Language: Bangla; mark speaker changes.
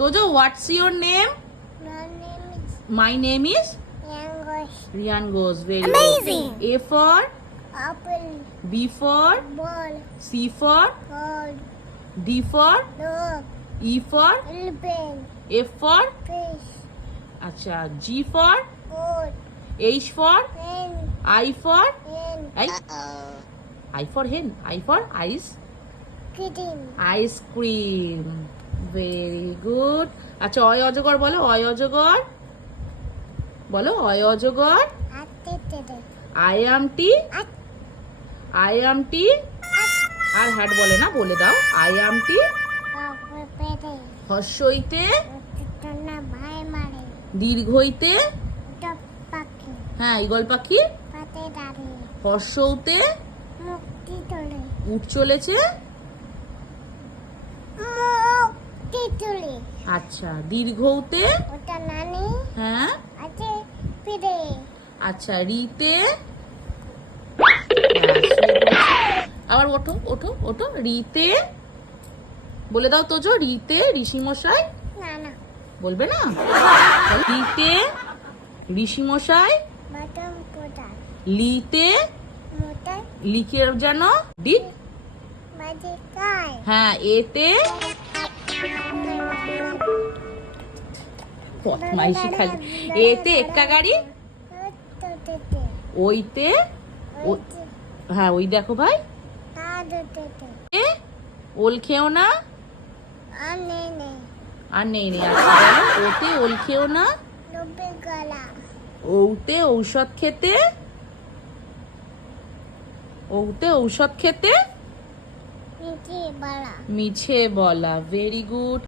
Speaker 1: Tojo what's your name
Speaker 2: My name is
Speaker 1: my name is. Riyan goes very
Speaker 2: Amazing.
Speaker 1: A for
Speaker 2: Apple,
Speaker 1: B for
Speaker 2: ball,
Speaker 1: C for
Speaker 2: ball,
Speaker 1: D for
Speaker 2: dog,
Speaker 1: E for
Speaker 2: elephant,
Speaker 1: F for
Speaker 2: fish,
Speaker 1: আচ্ছা G for H for I for I for hen I for ice ice cream very good আচ্ছা অয় অজগর বলো, অয় অজগর। বলো, অয় অজগর। I am T I am T R hat বলে না, বলে দাও। আই আম টি
Speaker 2: ভাই
Speaker 1: দীর্ঘইতে। হ্যাঁ ইগল পাখি। হর্ষৌতে। উঠ চলেছে।
Speaker 2: মুক্তি তোলে
Speaker 1: আচ্ছা দীর্ঘতে?
Speaker 2: ওটা নানি।
Speaker 1: হ্যাঁ?
Speaker 2: আছে পিড়ে
Speaker 1: আচ্ছা রিতে? হ্যাঁ। আবার ওঠো ওঠো ওঠো। রিতে? বলে দাও তো জো রিতে? ঋষিমশাই?
Speaker 2: না না।
Speaker 1: বলবে না? রিতে? ঋষিমশাই? লিতে? লিখে যেন?
Speaker 2: কায়।
Speaker 1: হ্যাঁ এতে? বদমাইশি খালি। এতে এক্কা গাড়ি? ওইতে? হ্যাঁ ওই দেখো ভাই। ওল খেও না? আর নেই নেই ওতে ওল খেও না? ওতে ঔষধ খেতে? ওতে ঔষধ খেতে? মিছে বলা। Very good